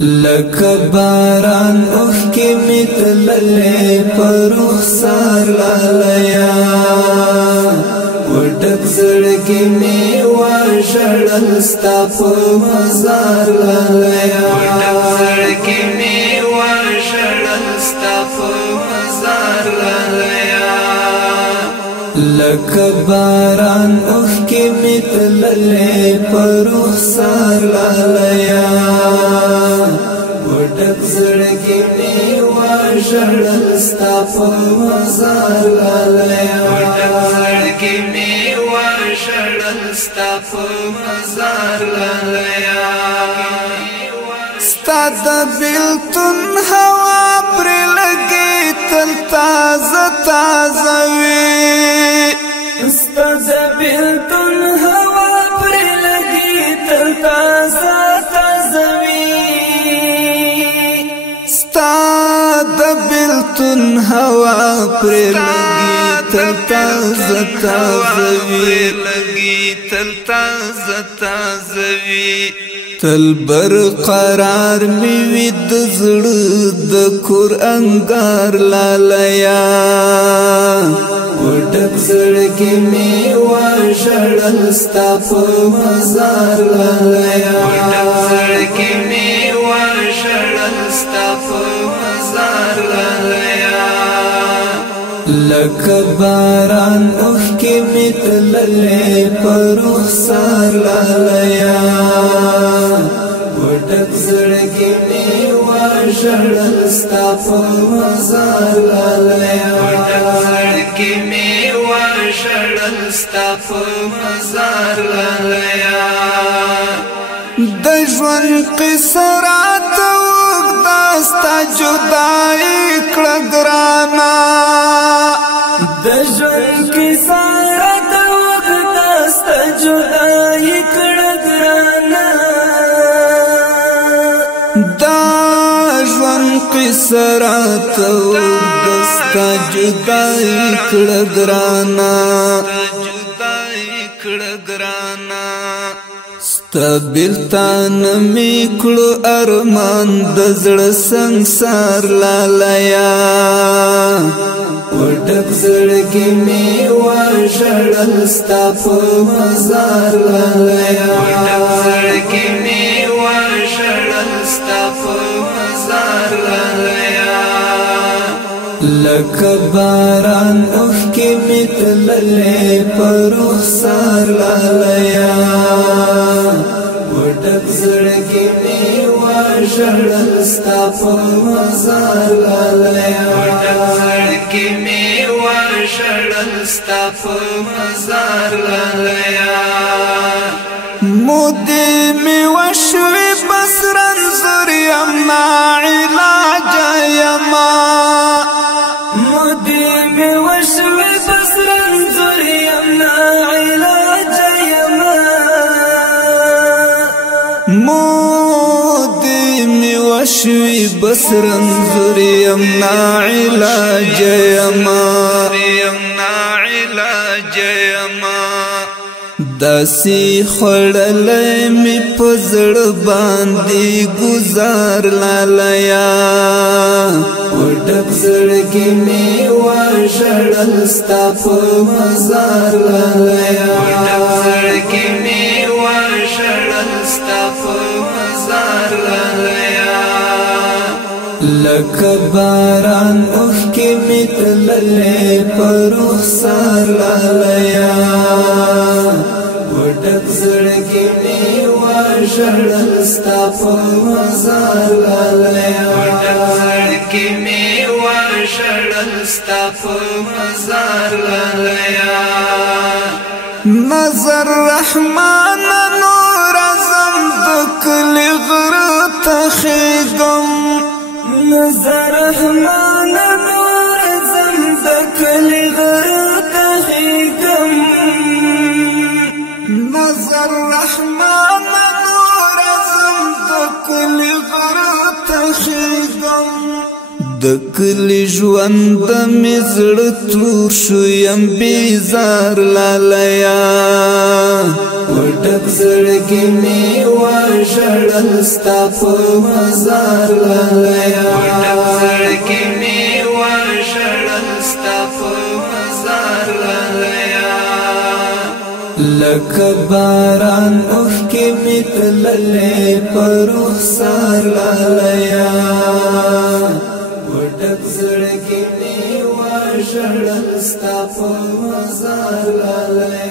لکه باران اوښکې مې تللې په رخسار لالیا وډک زړګي مې وژړل ستا په مزار لالیا وډک زړګي مې وژړل ستا په مزار لالیا لکه باران اوښکې مې تللې په رخسار لالیا وډک زړګي مې وژړل ستا په مزار لالیا وډک زړګي مې وژړل ستا په مزار لالیا ستا د بیلتون هوا پرې لګي تل تازه تازه وي ستا د بیلتون هوا پرې لګي تل تازه تازه وي ستا د بیلتون هوا پرې لګي تل تازه تازه وي لګي تل تازه تازه وي تل برقرار می وي د زړه د کور انګار لالیا وډک زړګي مې وژړل ستا په مزار لالیا وډک زړګي مې وژړل ستا په مزار لالیا لکه باران اوښکې مې تللې په رخسار لالیا وډک زړګي مې وژړل ستا په مزار لالیا وډک زړګي مې وژړل ستا په مزار لالیا د ژوند قصه راته اوږده ستا جدایي کړه ګرانه د ژوند قصه راته اوږده ستا جدایي کړه ګرانه دا ژوند قصه راته اوږده ستا جدایي کړه ګرانه ستا بیلتان می کړو ارمان د زړه سنگسار لالیا وډک زړګي مې وژړل ستا په مزار لالیا وډک زړګي مې وژړل ستا په مزار لالیا لکه باران اوښکې مې تللې په رخسار لالیا وډک زړګي مې وژړل ستا په مزار لالیا وډک زړګي مې وژړل ستا په مزار لالیا مودې مې وشوې بس رنځور یم ناعلاج یما مودې مې وشوې بس رنځور یم ناعلاج یما مودې مې وشوې بس رنځور یم ناعلاج یما داسې خوړلې مې په زړه باندې ګزار لالیا وډک زړګي مې وژړل ستا په مزار لالیا وډک زړګي مې وژړل ستا په مزار لالیا لکه باران اوښکې مې تللې په رخسار لالیا وډک زړګي مې وژړل ستا په مزار لالیا وډک زړګي مې وژړل ستا په مزار لالیا نظر رحمان نور اعظم د کلي غره ته خېږم نظر رحمان نور اعظم د کلي غره ته خېږم نظر رحمان نور اعظم د کلي غره ته خېږم د کلي ژوند مې زړه تور شو یم بیزار لالیا وټک زړګي می وژړل ستا په مزار لالیا وټک زړګي می وژړل ستا په مزار لالیا لکه باران اوښکې می تللې په رخسار لالیا وټک زړګي می وژړل ستا په مزار لالیا